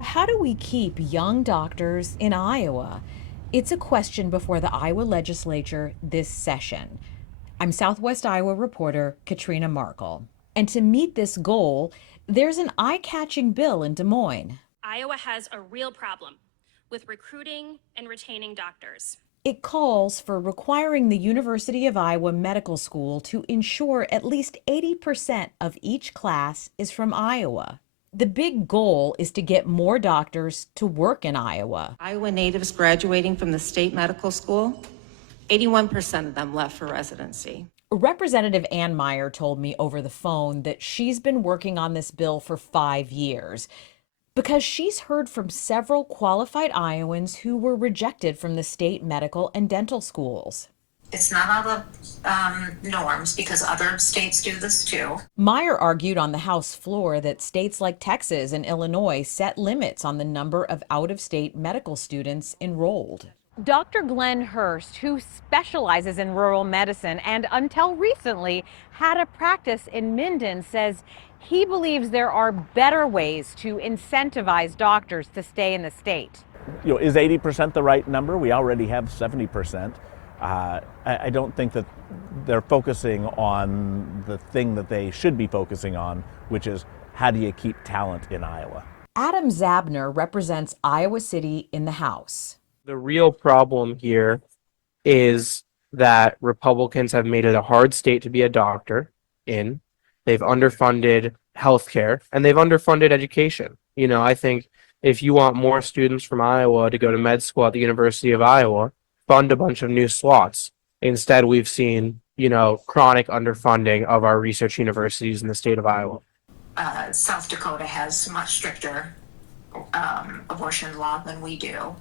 How do we keep young doctors in Iowa? It's a question before the Iowa legislature this session. I'm Southwest Iowa reporter Katrina Markle. And to meet this goal, there's an eye catching bill in Des Moines. Iowa has a real problem with recruiting and retaining doctors. It calls for requiring the University of Iowa Medical School to ensure at least 80% of each class is from Iowa. The big goal is to get more doctors to work in Iowa. Iowa natives graduating from the state medical school, 81% of them left for residency. Representative Ann Meyer told me over the phone that she's been working on this bill for 5 years because she's heard from several qualified Iowans who were rejected from the state medical and dental schools. It's not out of norms because other states do this too. Meyer argued on the House floor that states like Texas and Illinois set limits on the number of out-of-state medical students enrolled. Dr. Glenn Hurst, who specializes in rural medicine and until recently had a practice in Minden, says he believes there are better ways to incentivize doctors to stay in the state. Is 80% the right number? We already have 70%. I don't think that they're focusing on the thing that they should be focusing on, which is how do you keep talent in Iowa? Adam Zabner represents Iowa City in the House. The real problem here is that Republicans have made it a hard state to be a doctor in. They've underfunded healthcare and they've underfunded education. I think if you want more students from Iowa to go to med school at the University of Iowa, fund a bunch of new slots. Instead, we've seen, chronic underfunding of our research universities in the state of Iowa. South Dakota has much stricter abortion law than we do,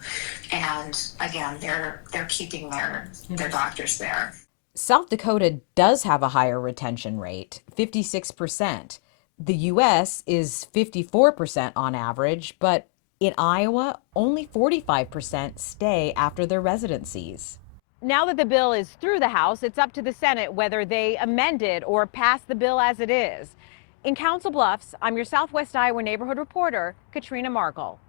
and again, they're keeping their doctors there. South Dakota does have a higher retention rate, 56%. The U.S. is 54% on average, but in Iowa, only 45% stay after their residencies. Now that the bill is through the House, it's up to the Senate whether they amend it or pass the bill as it is. In Council Bluffs, I'm your Southwest Iowa neighborhood reporter, Katrina Markle.